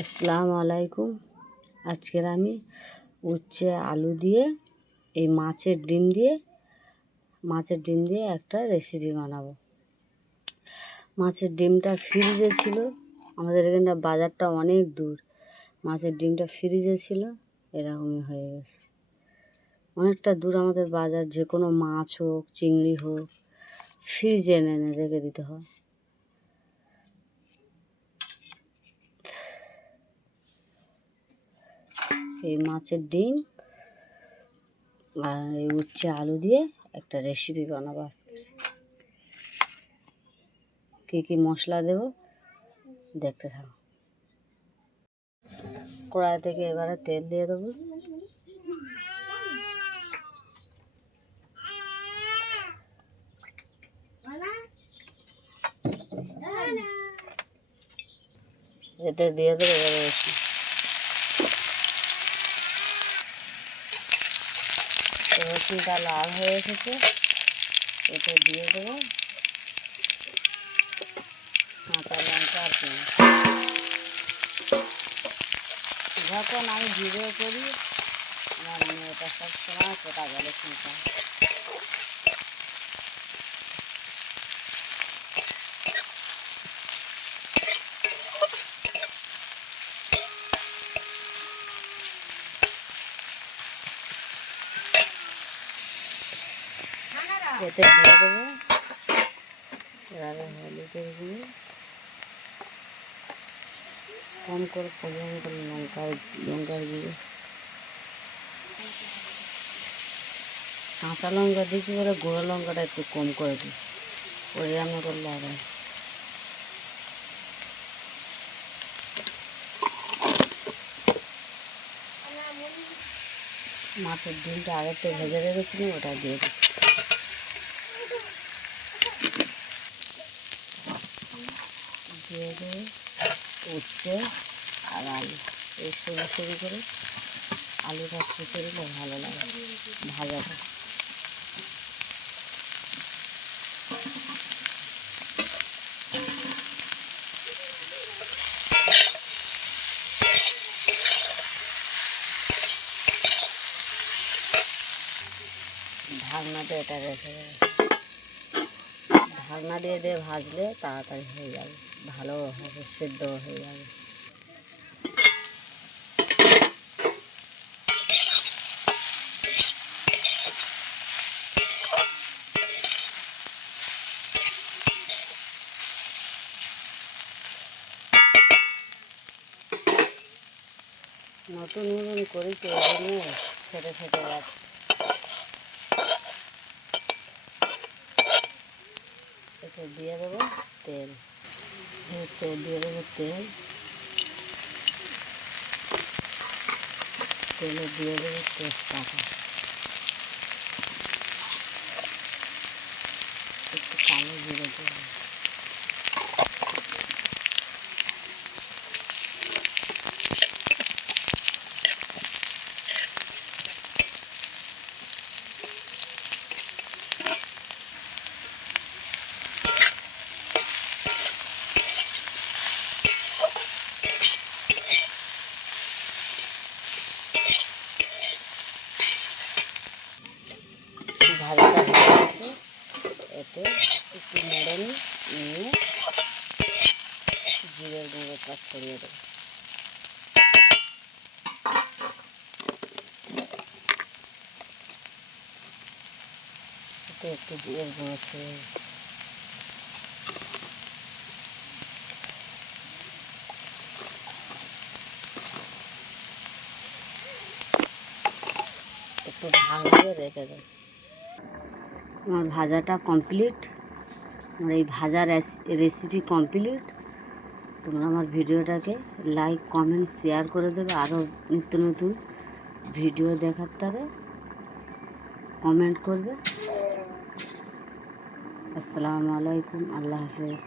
আসসালামু আলাইকুম। আজকের আমি উচ্ছে আলু দিয়ে এই মাছের ডিম দিয়ে একটা রেসিপি বানাবো। মাছের ডিমটা ফ্রিজে ছিল, আমাদের এখানটা বাজারটা অনেক দূর। মাছের ডিমটা ফ্রিজে ছিল, এরকমই হয়ে গেছে। অনেকটা দূর আমাদের বাজার, যে কোনো মাছ হোক চিংড়ি হোক ফ্রিজে এনে রেখে দিতে হয়। এই মাছের ডিম আর এই উচ্ছে আলু দিয়ে একটা রেসিপি বানাবো আজকে। কী কী মশলা দেব দেখতে থাকো। কড়াই থেকে এবারে তেল দিয়ে দেবো। এতে দিয়ে দেবো এবারে রসুনটা লাল হয়ে এসেছে, এতে দিয়ে দেবো কাঁচা লঙ্কা আর পেঁয়াজ। যখন আমি ভিডিও করি আমার এটা সবসময় কোটা জলে শুনতে হয়। এতে দিয়ে দেবো এবারে হলুদের গুঁড়ো, কম করে পরিমাণ করে লঙ্কার গুঁড়ো, কাঁচা লঙ্কা দিচ্ছি বলে গুঁড়ো লঙ্কাটা একটু কম করে দিই, ওই রান্না করলে আবার। মাছের ডিমটা আগের থেকে ভেজে রেখেছিলাম, ওটা দিয়ে দিচ্ছি। দিয়ে দেবো উচ্ছে আর আলু, এই সরু করে আলুটা কুচে দিলে ভালো লাগে ভাজাটা। ঢাকনাতে এটা রেখে দেবে, ঢাকনা দিয়ে ভাজলে তাড়াতাড়ি হয়ে যাবে, ভালো হবে, সেদ্ধ হয়ে যাবে। নতুন করেছি, ওই জন্য ফেটে যাচ্ছে। এতে দিয়ে দেবো তেল, দিয়ে দেবো তেলে দিয়ে দেবো তেজপাতা, একটু কালো জিরে দেবো, ভাজাটা হয়ে গেছে। এতে একটু নেড়ে নিয়ে জিরের গুঁড়োটা ছড়িয়ে দেবো। এতে একটু জিরের গুঁড়ো ছড়িয়ে একটু ঢাকা দিয়ে রেখে দেবো। আমার ভাজাটা কমপ্লিট, আমার এই ভাজা রেসিপি কমপ্লিট। তোমরা আমার ভিডিওটাকে লাইক কমেন্ট শেয়ার করে দেবে, আরও নিত্য নতুন ভিডিও দেখার তারে কমেন্ট করবে। আসসালামু আলাইকুম, আল্লাহ হাফেজ।